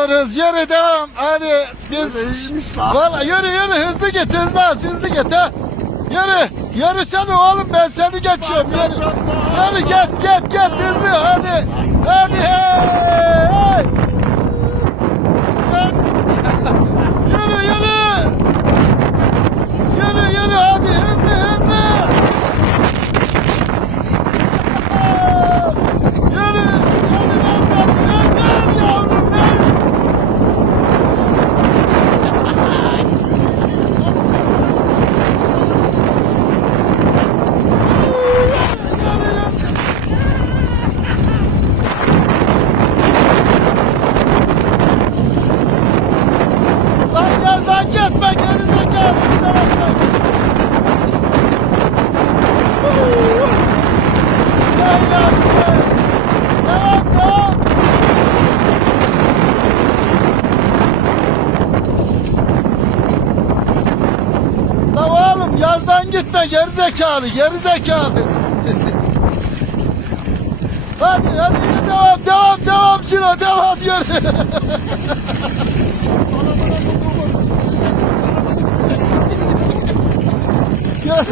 Yürüyoruz, yürü devam. Hadi biz. Valla yürü yürü hızlı git hızlı az hızlı git ha. Yürü yürü sen oğlum ben seni geçiyorum yürü. Yürü git git git hızlı hadi. Hadi hey. hey. Yürü yürü. Yürü yürü hadi hızlı hızlı. Yürü. Yürü ver ver ver ver yavrum ver. Lan yazdan gitme geri zekalı. bir taraftan. Gel yavrum, gel. Devam devam. Lan oğlum yazdan gitme geri zekalı geri zekalı. hadi hadi devam devam devam Şino devam yürü. Gel.